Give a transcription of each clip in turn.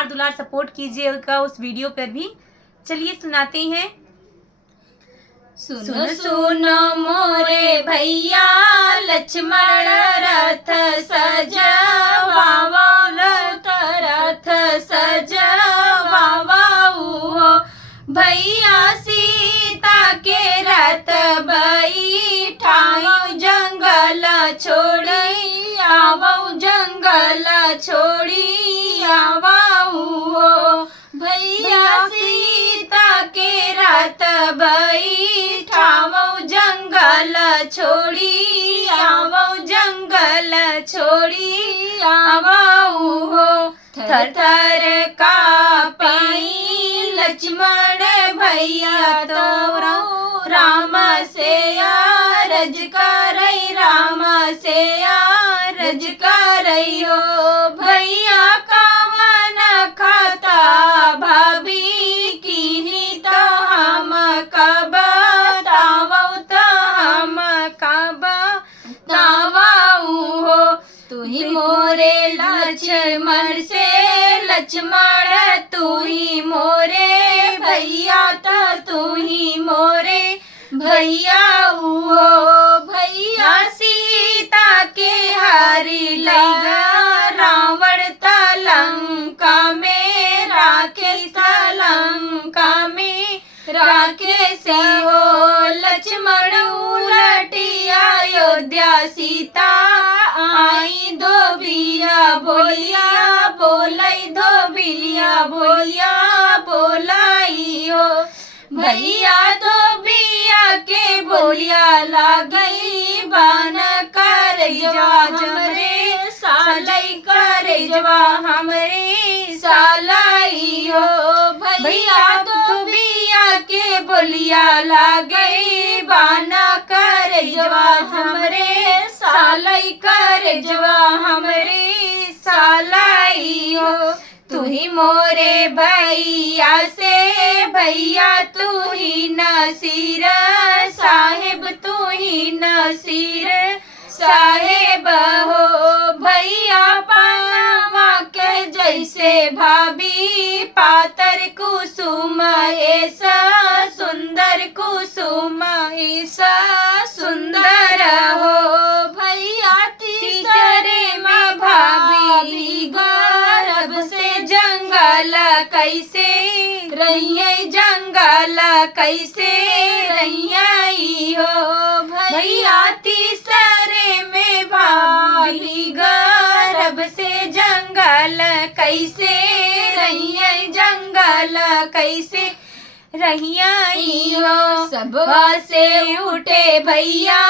प्यार दुलार सपोर्ट कीजिएगा उस वीडियो पर भी। चलिए सुनाते हैं। सुनो सुनो मोरे भैया, लक्ष्मण रथ सजवावा, रथ सजवावा हो। भैया सीता के रथ बैठायो, जंगल छोड़ी आवो, जंगल छोड़ी आवो हो। भैया सीता के रथ बैठावो, जंगल छोड़ी आवो, जंगल छोड़ी आवो हो। थर थर कापी लक्ष्मण भैया तो राम से आरज करई, राम से आरज करई हो। भैया कवन खाता भाभी की, तो हम कब बतावो, तो हम कब बतावो हो। तू ही मोरे लक्ष्मण से लक्ष्मण, तू ही मोरे भैया, तो तू ही मोरे भैया हो। भैया सीता के हरि लगा, रावण लंका में राखे, लंका में राखे से हो। लक्ष्मण उलटी अयोध्या, सीता आई धोबिया बोलिया, बोलाई धोबिया बोलिया बोलाई हो। भैया धोबिया के बोलिया लागई, बान कर जवा हमरे सालई, कर जवा हमरे सालाई हो। भैया धोबिया के बोलिया लागई, बाना कर जवा हमरे सालई, कर जवा हमरे सालाई हो। तू ही मोरे भैया से भैया, तू ही नसीर साहेब, तू ही नसीर साहेब हो। भैया पानवा के जैसे भाभी, पातर कुसुम ऐसा सुंदर, कुसुम ऐसा सुंदर हो। भैया तीसरे में भाभी, गर्भ से जंगल कैसे रहिए, जंगल कैसे रहिए हो। भैया तीसरे में भाभी, गर्भ से जंगल कैसे रहिए, जंगल कैसे रहियाई हो। सबवा से उठे भैया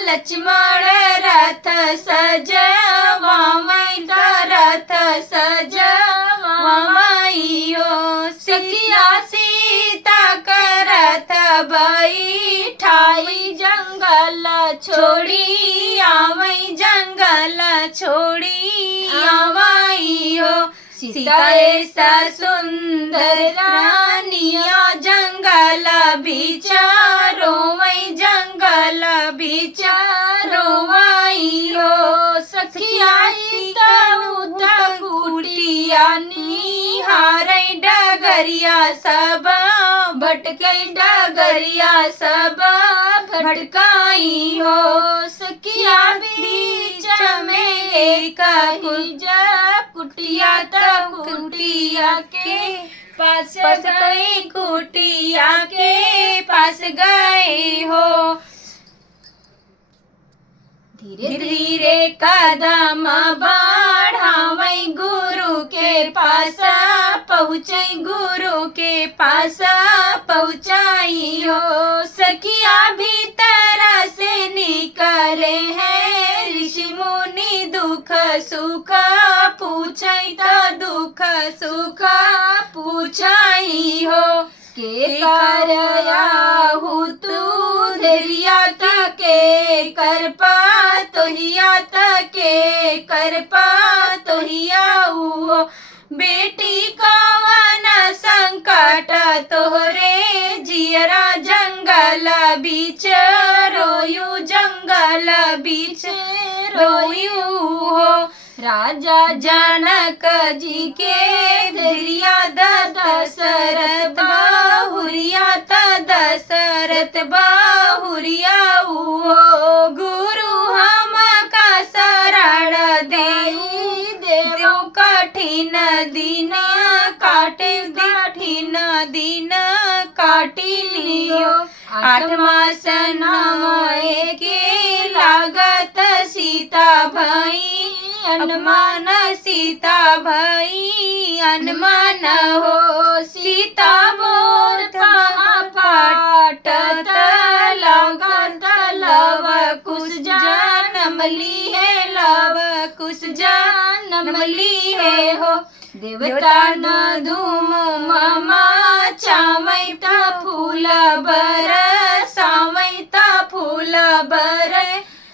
लक्ष्मण, रथ सजवावई, रथ सजवावई हो। सखिया सीता का रथ बैठाई, जंगल छोड़ी आवई, जंगल छोड़ी आवई हो। सीता ऐसा सुंदर रानिया, जंगल बिचारो वही, जंगल बिचारो वही हो। सखिया कुटिया निहारै, डगरिया सब भटकई, डगरिया सब भटकाई हो। सखिया बीच में एक कुटिया, तब कुटिया के पास गई, कुटिया के पास गए हो। धीरे धीरे कदम बढ़ावई, गुरु के पास पहुँचई, गुरु के पास पहुँचाई हो। सखिया भीतर से निकले हैं, ऋषि मुनि दुख सुख पूछई, तो दुख सुख पूछई हो। के करयाहु तू धैर्या, के कर पा तोहिया, के कर पा तोहिया हो। बेटी कवन संकट तोहरे जियरा, जंगल बीच रोयू, जंगल बीच रोयू हो। राजा जनक जी के दिन काटे कठिन दिन काटी लियो 8 मास 9 के लागत सीता भई अनुमान सीता भई अनुमान हो सीता बोत फाटत लागत लव कुश जन्म ली है लव कुश जन्म ली है हो देवता न धूम ममा चावैता फूल बर सावैता फूल बर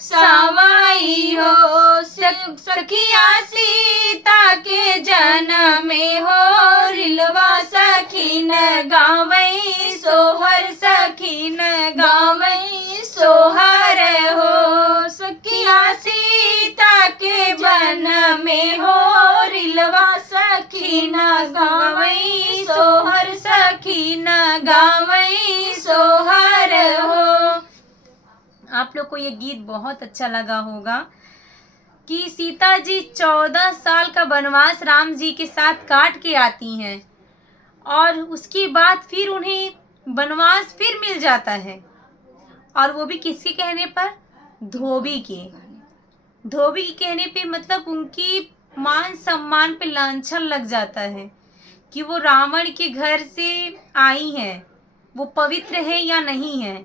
सावाई हो सखिया सीता के जन्म में हो रिलवा सखीन गावई सोहर सखीन गावई सोहर हो सखिया सीता के बन में हो रिलवा सखीन गावई सोहर सखीन गावई सोहर हो। आप लोग को ये गीत बहुत अच्छा लगा होगा कि सीता जी 14 साल का वनवास राम जी के साथ काट के आती हैं और उसके बाद फिर उन्हें वनवास फिर मिल जाता है, और वो भी किसके कहने पर? धोबी के कहने पे, मतलब उनकी मान सम्मान पे लांछन लग जाता है कि वो रावण के घर से आई हैं, वो पवित्र है या नहीं है।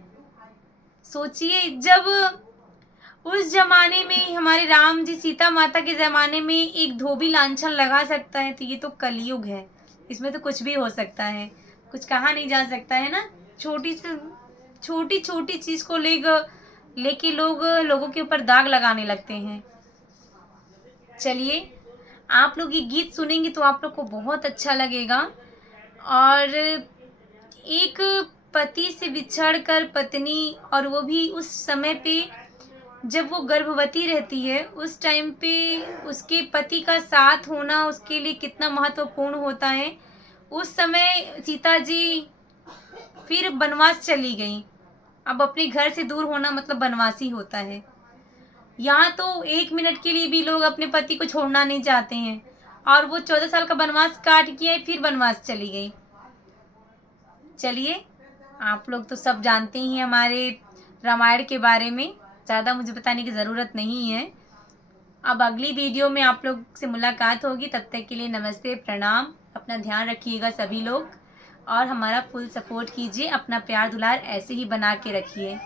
सोचिए, जब उस जमाने में हमारे राम जी सीता माता के ज़माने में एक धोबी लांछन लगा सकता है, तो ये तो कलयुग है, इसमें तो कुछ भी हो सकता है, कुछ कहा नहीं जा सकता है ना। छोटी छोटी चीज़ को लेके लोगों के ऊपर दाग लगाने लगते हैं। चलिए, आप लोग ये गीत सुनेंगे तो आप लोग को बहुत अच्छा लगेगा। और एक पति से बिछड़कर पत्नी, और वो भी उस समय पे जब वो गर्भवती रहती है, उस टाइम पे उसके पति का साथ होना उसके लिए कितना महत्वपूर्ण होता है। उस समय सीता जी फिर वनवास चली गई। अब अपने घर से दूर होना मतलब वनवासी होता है। यहाँ तो 1 मिनट के लिए भी लोग अपने पति को छोड़ना नहीं चाहते हैं, और वो 14 साल का वनवास काट के फिर वनवास चली गई। चलिए, आप लोग तो सब जानते ही हैं हमारे रामायण के बारे में, ज़्यादा मुझे बताने की ज़रूरत नहीं है। अब अगली वीडियो में आप लोग से मुलाकात होगी, तब तक के लिए नमस्ते, प्रणाम। अपना ध्यान रखिएगा सभी लोग, और हमारा फुल सपोर्ट कीजिए, अपना प्यार दुलार ऐसे ही बना के रखिए।